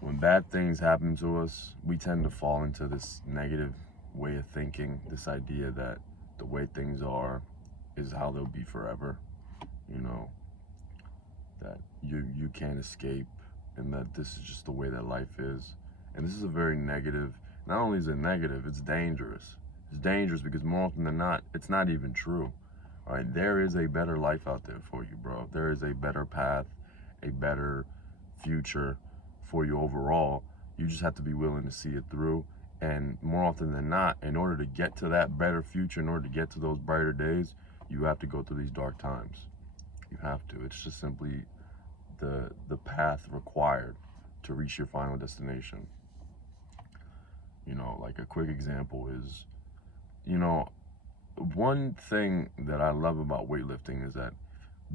when bad things happen to us, we tend to fall into this negative way of thinking, this idea that the way things are is how they'll be forever, you know, that you can't escape and that this is just the way that life is. And this is a very negative, not only is it negative, it's dangerous. It's dangerous because more often than not, it's not even true. All right, there is a better life out there for you, bro. There is a better path, a better future for you overall. You just have to be willing to see it through. And more often than not, in order to get to that better future, in order to get to those brighter days, you have to go through these dark times. You have to. It's just simply the path required to reach your final destination. You know, like a quick example is, you know, one thing that I love about weightlifting is that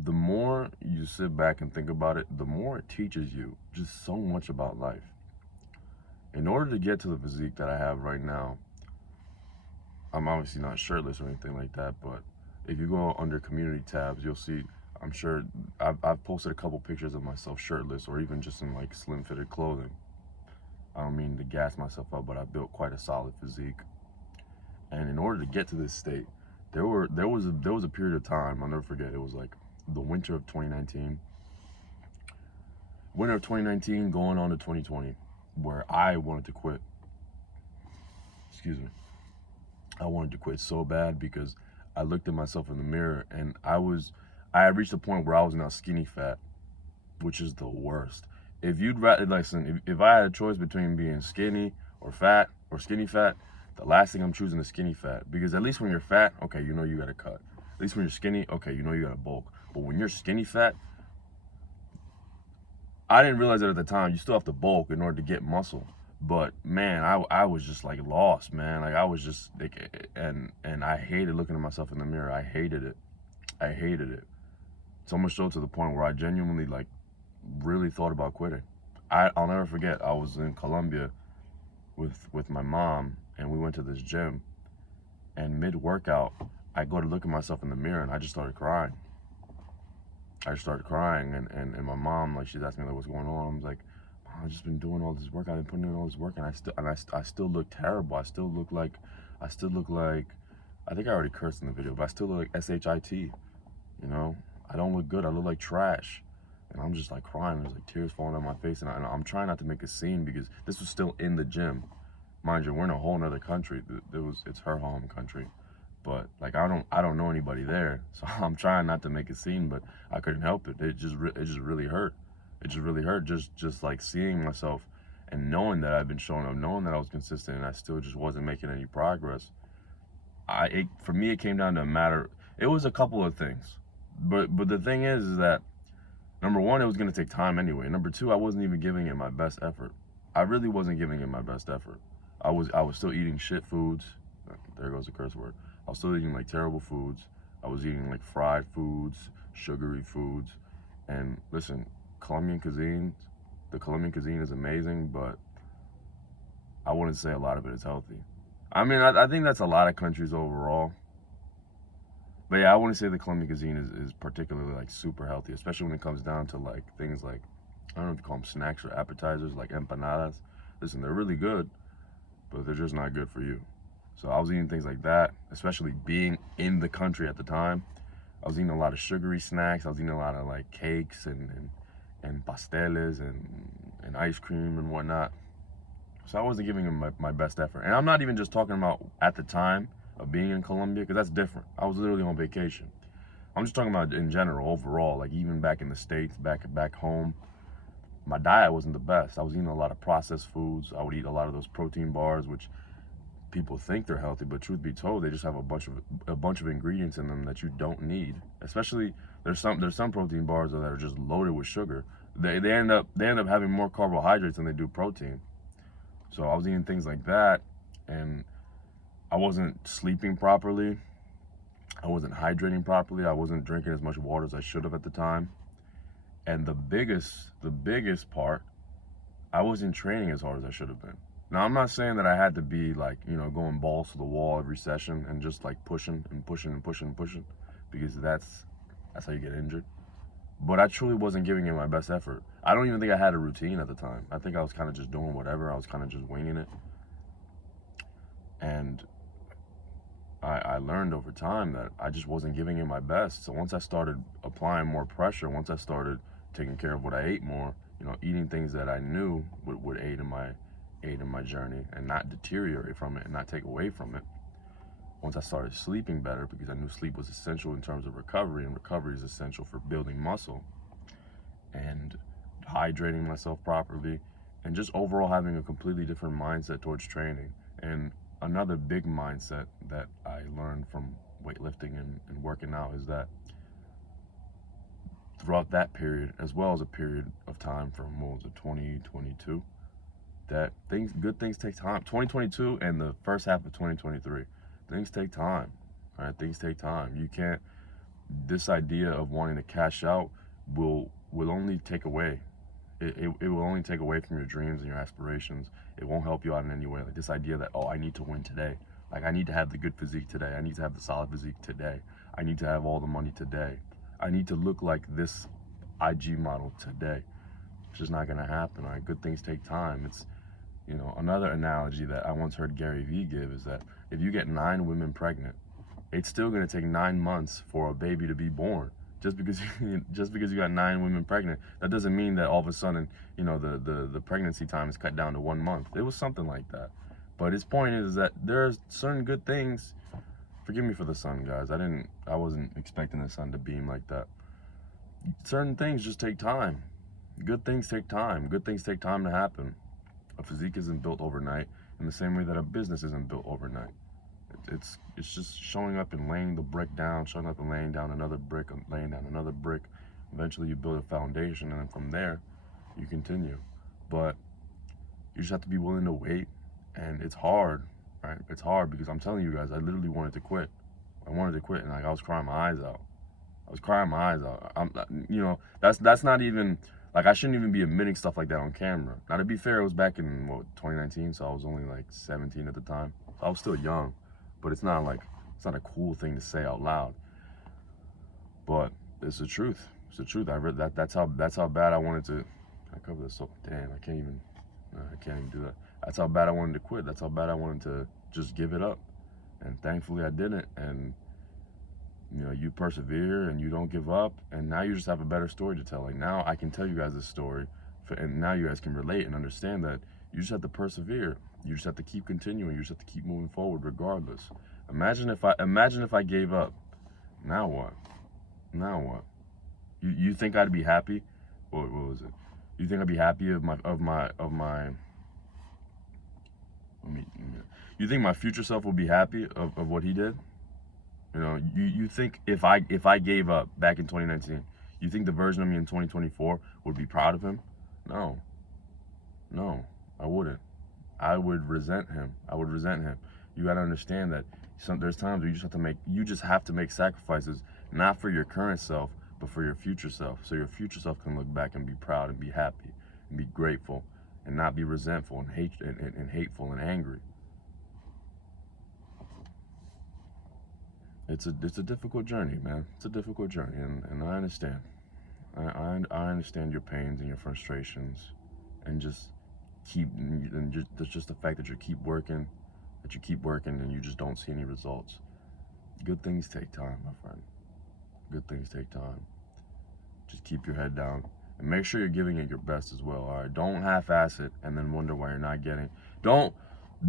the more you sit back and think about it, the more it teaches you just so much about life. In order to get to the physique that I have right now, I'm obviously not shirtless or anything like that, but if you go under community tabs, you'll see, I'm sure I've posted a couple pictures of myself shirtless or even just in like slim fitted clothing. I don't mean to gas myself up, but I built quite a solid physique. And in order to get to this state, there was a period of time I'll never forget. It was like the winter of 2019 going on to 2020, where I wanted to quit. Excuse me. I wanted to quit so bad because I looked at myself in the mirror and I had reached a point where I was now skinny fat, which is the worst. If you'd rather, listen, if I had a choice between being skinny or fat or skinny fat, the last thing I'm choosing is skinny fat. Because at least when you're fat, okay, you know you gotta cut. At least when you're skinny, okay, you know you gotta bulk. But when you're skinny fat, I didn't realize it at the time. You still have to bulk in order to get muscle. But man, I was just like lost, man. Like I was just like, and I hated looking at myself in the mirror. I hated it. I hated it. So much so to the point where I genuinely like really thought about quitting. I'll never forget. I was in Colombia with my mom, and we went to this gym. And mid workout, I go to look at myself in the mirror, and I just started crying. I just started crying, and my mom, like, she's asking me like, what's going on. I'm like, I've just been doing all this work. I've been putting in all this work, and I still look terrible. I still look like, I think I already cursed in the video, but I still look like shit. You know, I don't look good. I look like trash. And I'm just like crying. There's like tears falling down my face, and I'm trying not to make a scene because this was still in the gym. Mind you, we're in a whole nother country. It's her home country, but like I don't know anybody there, so I'm trying not to make a scene, but I couldn't help it. It just really hurt. It just really hurt. Just like seeing myself and knowing that I've been showing up, knowing that I was consistent, and I still just wasn't making any progress. For me, it came down to a matter. It was a couple of things, but the thing is that number one, it was going to take time anyway. Number two, I wasn't even giving it my best effort. I really wasn't giving it my best effort. I was still eating shit foods. There goes the curse word. I was still eating like terrible foods. I was eating like fried foods, sugary foods. And listen, the Colombian cuisine is amazing, but I wouldn't say a lot of it is healthy. I mean, I think that's a lot of countries overall. But yeah, I wouldn't say the Colombian cuisine is particularly like super healthy, especially when it comes down to like things like, I don't know if you call them snacks or appetizers, like empanadas. Listen, they're really good, but they're just not good for you. So I was eating things like that, especially being in the country at the time. I was eating a lot of sugary snacks. I was eating a lot of like cakes and pasteles and ice cream and whatnot. So I wasn't giving them my best effort. And I'm not even just talking about at the time of being in Colombia, because that's different. I was literally on vacation. I'm just talking about in general, overall, like even back in the States, back home. My diet wasn't the best. I was eating a lot of processed foods. I would eat a lot of those protein bars, which people think they're healthy, but truth be told, they just have a bunch of ingredients in them that you don't need. Especially there's some protein bars that are just loaded with sugar. They end up having more carbohydrates than they do protein. So I was eating things like that, and I wasn't sleeping properly. I wasn't hydrating properly. I wasn't drinking as much water as I should have at the time. And the biggest part, I wasn't training as hard as I should have been. Now, I'm not saying that I had to be like, going balls to the wall every session and just like pushing and pushing and pushing and pushing, because that's how you get injured. but I truly wasn't giving it my best effort. I don't even think I had a routine at the time. I think I was kind of just doing whatever. I was kind of just winging it. And I learned over time that I just wasn't giving it my best. So once I started applying more pressure, once I started taking care of what I ate more, eating things that I knew would aid in my journey and not deteriorate from it and not take away from it. Once I started sleeping better, because I knew sleep was essential in terms of recovery, and recovery is essential for building muscle, and hydrating myself properly, and just overall having a completely different mindset towards training. And another big mindset that I learned from weightlifting and working out is that throughout that period, as well as a period of time from, 2022, that good things take time. 2022 and the first half of 2023, things take time. All right, things take time. You can't. This idea of wanting to cash out will only take away. It will only take away from your dreams and your aspirations. It won't help you out in any way. Like this idea that, I need to win today. Like I need to have the good physique today. I need to have the solid physique today. I need to have all the money today. I need to look like this IG model today. It's just not gonna happen. All right, good things take time. It's another analogy that I once heard Gary Vee give is that if you get 9 women pregnant, it's still gonna take 9 months for a baby to be born. Just because you got 9 women pregnant, that doesn't mean that all of a sudden, the pregnancy time is cut down to 1 month. It was something like that. But his point is that there's certain good things. Forgive me for the sun, guys. I wasn't expecting the sun to beam like that. Certain things just take time. Good things take time. Good things take time to happen. A physique isn't built overnight in the same way that a business isn't built overnight. It's just showing up and laying the brick down, showing up and laying down another brick, and laying down another brick. Eventually you build a foundation, and then from there you continue. But you just have to be willing to wait, and it's hard, right? It's hard because I'm telling you guys, I literally wanted to quit. I wanted to quit, and I was crying my eyes out. That's not even, like, I shouldn't even be admitting stuff like that on camera. Now, to be fair, it was back in, 2019, so I was only, 17 at the time. So I was still young, but it's not a cool thing to say out loud. But it's the truth. It's the truth. That's how bad I wanted to, I cover this, so, damn, I can't even do that. That's how bad I wanted to quit. That's how bad I wanted to just give it up. And thankfully I didn't, and you persevere and you don't give up, and now you just have a better story to tell. Like now I can tell you guys this story, and now you guys can relate and understand that you just have to persevere. You just have to keep continuing. You just have to keep moving forward regardless. Imagine if I gave up. Now what? Now what? You think I'd be happy? What was it? You think I'd be happy of my you think my future self will be happy of what he did? You think if I gave up back in 2019, you think the version of me in 2024 would be proud of him? No, I wouldn't. I would resent him. You got to understand that there's times where you just have to make sacrifices, not for your current self, but for your future self. So your future self can look back and be proud and be happy and be grateful and not be resentful and hateful and angry. It's a difficult journey, man. It's a difficult journey, and I understand. I understand your pains and your frustrations, and just the fact that you keep working, and you just don't see any results. Good things take time, my friend. Good things take time. Just keep your head down and make sure you're giving it your best as well. All right, don't half-ass it and then wonder why you're not getting. Don't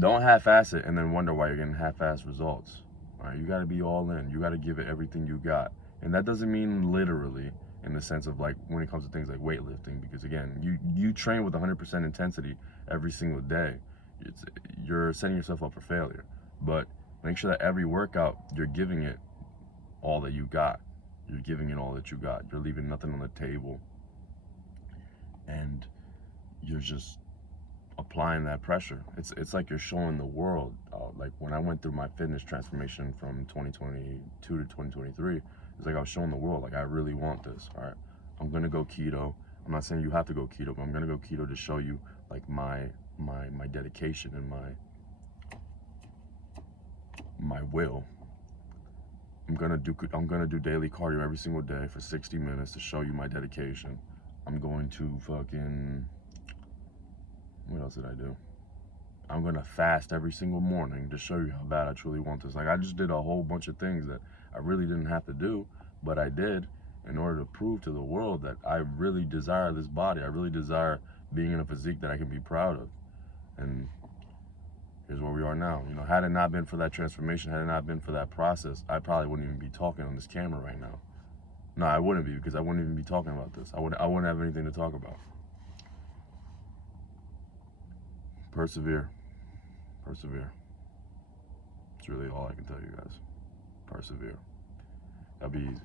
half-ass it and then wonder why you're getting half-ass results. All right, you got to be all in. You got to give it everything you got, and that doesn't mean literally in the sense of like when it comes to things like weightlifting, because again, you train with 100% intensity every single day. You're setting yourself up for failure. But make sure that every workout you're giving it all that you got. You're giving it all that you got. You're leaving nothing on the table, and you're just applying that pressure. It's like you're showing the world. Like when I went through my fitness transformation from 2022 to 2023, it's like I was showing the world, like, I really want this. All right, I'm gonna go keto. I'm not saying you have to go keto, but I'm gonna go keto to show you like my dedication and my will. I'm gonna do daily cardio every single day for 60 minutes to show you my dedication. I'm going to fucking, what else did I do? I'm gonna fast every single morning to show you how bad I truly want this. Like, I just did a whole bunch of things that I really didn't have to do, but I did in order to prove to the world that I really desire this body. I really desire being in a physique that I can be proud of. And here's where we are now. You know, had it not been for that transformation, had it not been for that process, I probably wouldn't even be talking on this camera right now. No, I wouldn't be, because I wouldn't even be talking about this. I wouldn't have anything to talk about. Persevere. Persevere. It's really all I can tell you guys. Persevere. That'll be easy.